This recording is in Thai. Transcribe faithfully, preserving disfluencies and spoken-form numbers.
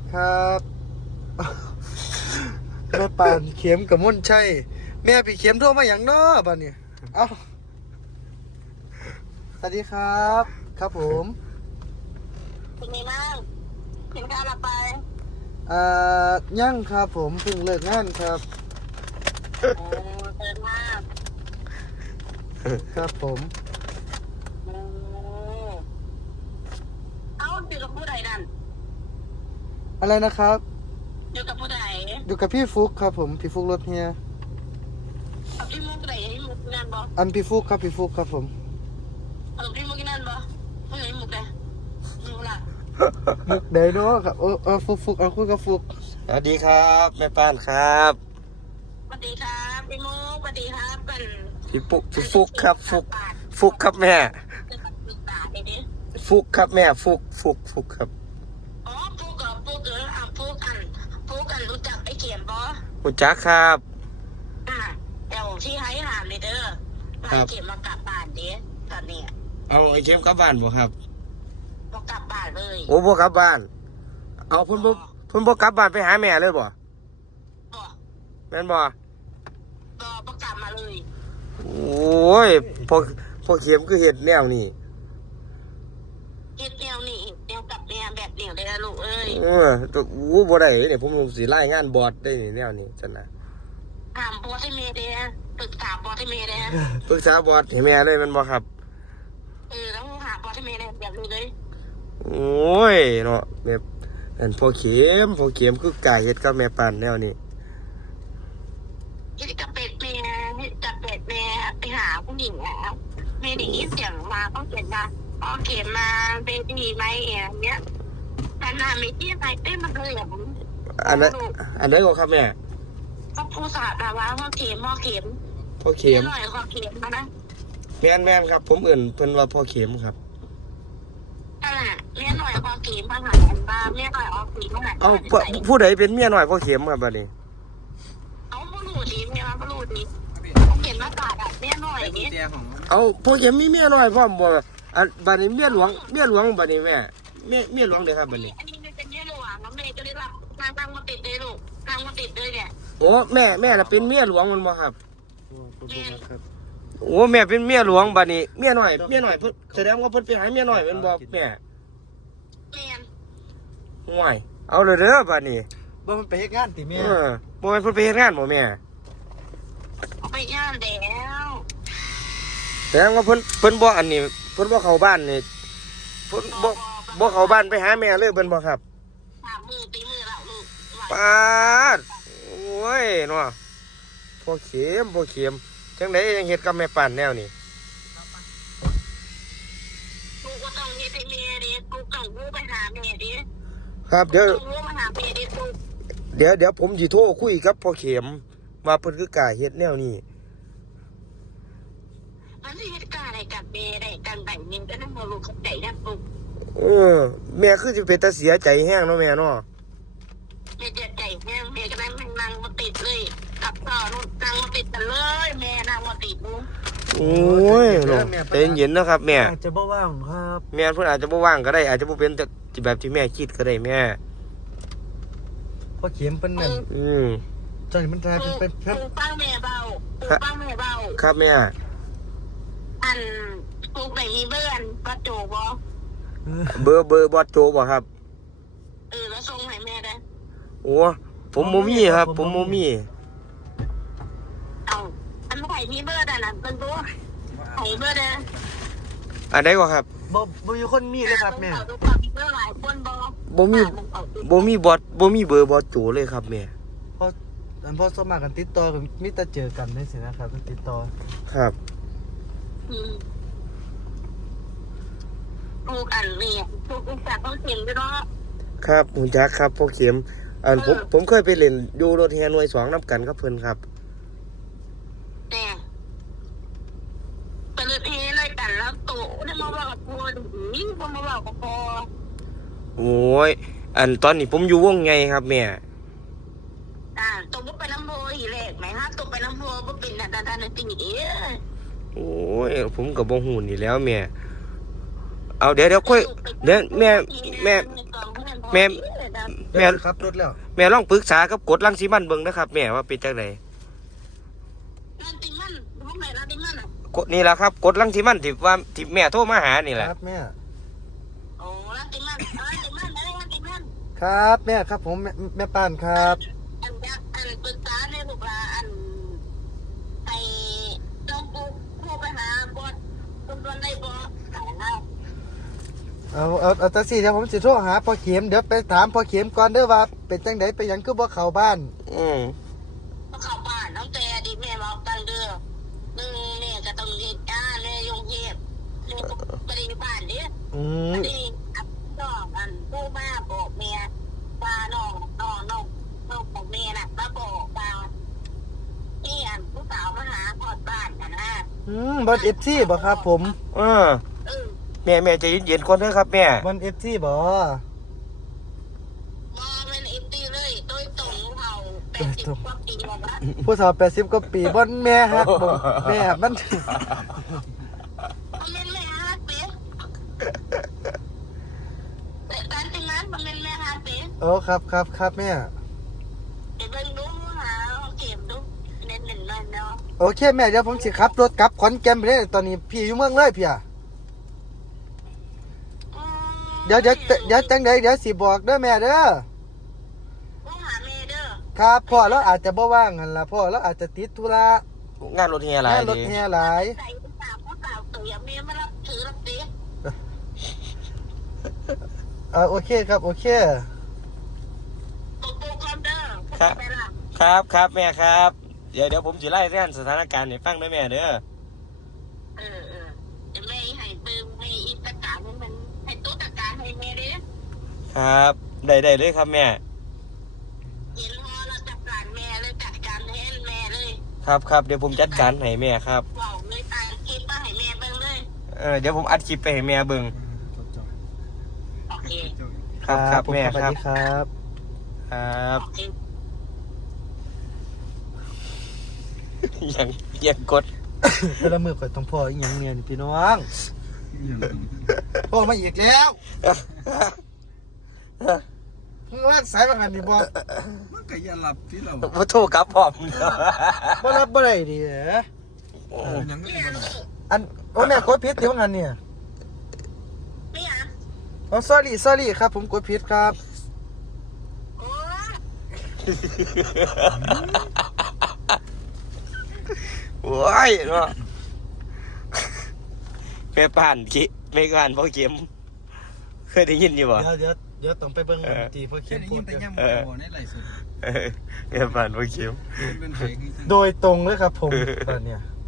ครับแม่ปานเข็มกับมุ่นใช่แม่พี่เข็มโทรมาอย่างน้อบ้านเนี่ยเอ้าสวัสดีครับครับผมเป็นไงบ้างกินข้าวหลับไปอ่าย่างครับผมเพิ่งเลิกงานครับโอ้เติมมากครับผมเอ้าอยู่กับผู้ใดนั่นอะไรนะครับอยู่กับผู้ใดอยู่กับพี่ฟุกครับผมพี่ฟุกรถเฮียเอาพี่มุกไหนให้มุกนั่นบ่อันพี่ฟุกครับพี่ฟุกครับผมเอาพี่มุกนั่นบ่ผู้ใดมุกเลยมุกละมุกไดโน่ครับเออเออฟุกฟุกเอาคุยกับฟุกสวัสดีครับแม่ป้านครับสวัสดีครับพี่มุกสวัสดีครับกันพี่ปุ๊กพี่ฟุกครับฟุกฟุกครับแม่จะตัดปรึกษาเดี๋ยวนี้ฟุกครับแม่ฟุกฟุกฟุกครับอ๋อฟุกกับฟุกเอออ่ะฟุกอันฟุกกันรู้จักไอ้เขียนบ่คุณจักครับอ่ะเดี๋ยวที่ให้หามเลยเด้อไอ้เขียนมากลับบ้านเด้ตอนนี้เอาไอ้เข้มกลับบ้านบ่ครับมากลับบ้านเลยโอ้บ่กลับบ้าน เอาเพิ่นบ่เพิ่นบ่กลับบ้านไปหาแม่เลยบ่บ่แม่นบ่ก็ประกลับมาเลยโอ้ยพอพอเข้มคือเฮ็ดแนวนี้เฮ็ดแนวนี่แนวกลับแนวแบบเดียวเลยนะลูกเอ้ยเออตัวอู้บ่ได้เนี่ยผมลงสิรายงานบอร์ดได้นี่แนวนี้ซั่นน่ะถามบอสให้เมย์เด้ปรึกษาบอสให้เมย์เด้ปรึกษาบอร์ดให้แม่เลยแม่นบ่ครับเออต้องหาบอสให้เมย์เด้แบบนี้เลยโอ้ยเนาะแบบอันพอเข้มพอเข้มคือกายเฮ็ดกับแม่ปานแนวนี้คิดกับเป็ดเมย์คิดกับเป็ดเมย์ไปหาผู้หญิงแล้วเมย์ได้ยินเสียงมาต้องเขียนมาต้องเขียนมาเบบี้ไหมอย่างเงี้ยแต่หน้าไม่ที่ไหนเต้นมันเลยแบบอันนั้นอันนั้นก็ครับแม่ก็ผู้สาบแบบว่าพ่อเข็มพ่อเข็มพ่อเข็มหน่อยพ่อเข็มนะแม่นแม่นครับ ผมเอื่นเพิ่นว่าพ่อเข็มครับนั่นแหละเมียหน่อยพ่อเข็มมาหาบ้านเมียหน่อยออกสีมาหาเอาผู้ผู้ใดเป็นเมียน้อยพ่อเข็มครับบัดนี้เอาผู้รู้ดีเมียผู้รู้ดีเห็นมากาดอ่ะเมียหน่อยอย่างนี้เอาพ่อเข็มมีเมียน้อยพร้อมบ่อันบัดนี้เมียหลวงเมียหลวงบัดนี้แม่เมียเมียหลวงเด้อครับบัดนี้อันนี้เป็นเมียหลวงน้องเมย์ก็ได้รับทางทางมาติดเลยลูกทางมาติดเลยเนี่ยโอ้แม่แม่น่ะเป็นเมียหลวงมันบ่ครับเมียโอ้แม่เป็นเมียหลวงบัดนี้เมียน้อยเมียน้อยเพิ่นแสดงว่าเพิ่นไปหาเมียน้อยแม่นบ่แม่เมียห่วยเอาเลยเด้อบัดนี้บ่มันไปเฮ็ดงานติแม่เออบ่แม่นเพิ่นไปเฮ็ดงานบ่แม่เอาไปย่านแล้วแสดงว่าเพิ่นเพิ่นบ่อันนี้เพิ่นบ่เข้าบ้านนี่เพิ่นบ่บ่เข้าบ้านไปหาแม่เลยเพิ่นบ่ครับสามมือตีมือเราลูกปาดโอ้ยเนาะพอเข็มพอเข็มจังไดยังเฮ็ดกับแม่ป่านแนวนี้ลูกก็ต้องเฮ็ดให้เมียดิลูกต้องรู้ไปหาเมียดิครับเดี๋ยวต้องรู้มาหาเมียดิลูกเดี๋ยวเดี๋ยวผมสิโทรคุยกับพ่อเข็มว่าเพิ่นคือกล้าเฮ็ดแนวนี้มันจะเหตุการณ์อะไรกับเมย์ได้กันแบบนี้ก็ต้องมาลูกเข้าใจนะลูกเออแม่คือสิเป็นตาเสียใจแห้งเนาะแม่เนาะเมย์เจ็บใจแม่เมย์ก็นั่งนั่งมาติดเลยกับต่อนู่นนั่งมาติดกันเลยแม่นั่งมาติดนู้นโอ้ยเนาะใจเย็นๆนะครับแม่อาจจะบ่ว่างครับแม่เพิ่นอาจจะบ่ว่างก็ได้อาจจะบ่เป็นแต่แบบที่แม่คิดก็ได้แม่พอเข็มเพิ่นนั่นอืมตอนนี้มันกลายเป็นเป็นปูป้าแม่เบาปูป้าแม่เบาครับแม่อันปูไหนมีเบื่อนประโจบอเบอร์เบอร์บอสโจบ่ครับเออแล้วส่งให้แม่ได้โอ้ผมบ่มีครับ ผมบ่มีเอาอันไหนมีเบื่อนอ่ะนะเป็นตัวไหนเบื่อเด้ออันใดก็ครับบ่บ่มีคนมีเลยครับแม่ดูความมีเบื่อหลายคนบอบ่มีบ่มีบอสบ่มีเบอร์บอสโจเลยครับแม่พออันพอสมัครกันติดต่อกันมีแต่เจอกันได้สินะครับติดต่อครับลูกอันเนี่ยลูกอุตส่าห์ต้องเขียนด้วยเนาะครับหุ่นจักครับพ่อเข็มอันผมผมเคยไปเล่นอยู่รถแห่หน่วยสองนำกันกับเพิ่นครับแต่ไปเลยเทเลยกันแล้วโตได้มาว่ากับพ่อนี่มามาว่ากับพ่อโอ้ยอันตอนนี้ผมอยู่วงไงครับแม่อ่าโตบ่ไปน้ำโพอีเล็กไหมฮะโตไปน้ำโพบ่เป็นน่ะดาดาในตีเด้อโอ้ยผมก็บ่ฮู้นี่แหล้วแม่เอาเดี๋ยวเดี๋ยวค่อยเดี๋ยวแม่แม่แม่นะแม่ขับรถแล้วแม่ลองปรึกษากับกฎรังสีมันเบิ่งนะครับแม่ว่าเป็นจังไดนั่นติมันรู้ไหมนั่นติมันอ่ะกฎนี่แหละครับกฎรังสีมันที่ว่าที่แม่โทรมาหานี่แหละครับแม่โอ้นั่นติมันเออติมันอะไรนั่นติมันครับแม่ครับผมแม่แม่ป้านครับอันยักอันปรึกษาในลูกลาอันไอ้ต้องปูผู้ไปหาบอสคุณโดนได้บอสแต่ละเอาเอาเอาตังซี่เดี๋ยวผมสิโทรหาพ่อเข็มเดี๋ยวไปถามพ่อเข็มก่อนเด้อว่าเป็นจังไดไปหยังคือบ่เข้าบ้านอืมก็เข้าบ้านน้องแต่ดิแม่บอกตังเด้อหนึ่งแม่ก็ต้องเรียนอ่าแม่ยงเย็บแม่ก็ไปในบ้านเด้ออืมอันนี้อับน้องอันผู้มาบอกแม่ว่าน้องน้องน้องน้องของแม่น่ะมาบอกว่านี่อันผู้สาวมาหาพอดบ้านกันนะอืมบอล เอฟ ซี บ่ครับผมเออเออแม่แม่ใจเย็นๆก่อนเด้อครับแม่บอล เอฟ ซี บ่บอมันเอฟตีเลยโดยตรงเขาแปดสิบกว่าปีแล้วนะผู้สาวแปดสิบกว่าปีบอลแม่ฮักบ่แม่มันมันเป็นแม่ฮาร์ดเป๊ะแต่การจริงนั้นมันเป็นแม่ฮาร์ดเป๊ะโอ้ครับครับครับแม่เดี๋ยวเบิ่งดูหาเข็มดูเน้นหนึ่งมันเนาะโอเคแม่เดี๋ยวผมสิขับรถกลับขอนแก่นไปเลยตอนนี้พี่อยู่เมืองเลยพี่อะเดี๋ยวเดี๋ยวเดี๋ยวจังไดเดี๋ยวสิบอกเด้อแม่เด้อต้องหาเมเดอร์ครับพ่อแล้วอาจจะบ่ว่างหั่นล่ะพ่อแล้วอาจจะติดธุระงานรถเฮียหลายงานรถดีแห่หลายใส่ผู้สาวผู้สาวตัวอย่างเมย์มารับถือรับเตี้ยเออโอเคครับโอเคตกลงกันเด้อไปละครับครับแม่ครับ เดี๋ยวเดี๋ยวผมจะไล่เรื่องสถานการณ์ให้ฟังด้วยแม่เด้อเออเออจะไม่ให้เบิ่งไม่อินตการให้มันให้ตุ๊ตการให้เมย์เด้อครับได้ได้เลยครับแม่เห็นพอเราจัดการแม่เลยจัดการให้แม่เลยครับครับเดี๋ยวผมจัดการให้แม่ครับบอกเลยตามคลิปมาให้แม่เบิ่งเลยเออเดี๋ยวผมอัดคลิปไปให้แม่เบิ่งโอเคครับครับแม่สวัสครับดีครับครับโอเคยังยังกดแต่ละมือข่อยต้องพ่ออีหยังเนี่ยนี่พี่น้องพ่อมาอีกแล้วมึงรักสายบางอันนี่บ่มันก็อย่าหลับที่เรามาโทรกลับพร้อมบ่รับบ่ได้ดิเอ้อยังไม่ไม่ได้เอาลูกอันโอ้แม่กดผิดที่บางอันเนี่ยไม่เอาอ๋อ sorry sorry ครับ ผมกดผิดครับโอ้โอ้ยเนาะแม่ป่านกิแม่ป่านพ่อเข็มเคยได้ยินอยู่บ่เดี๋ยวเดี๋ยวเดี๋ยวต้องไปเบิ่งเออตีเพื่อแค่เขียนได้โพยิสนต์แต่เดี๋ยวย่ำบ่ในไหลสุดเออแม่ป่านพ่อเข็มเป็นเพลงโดยตรงเลยครับผมตอนเนี้ย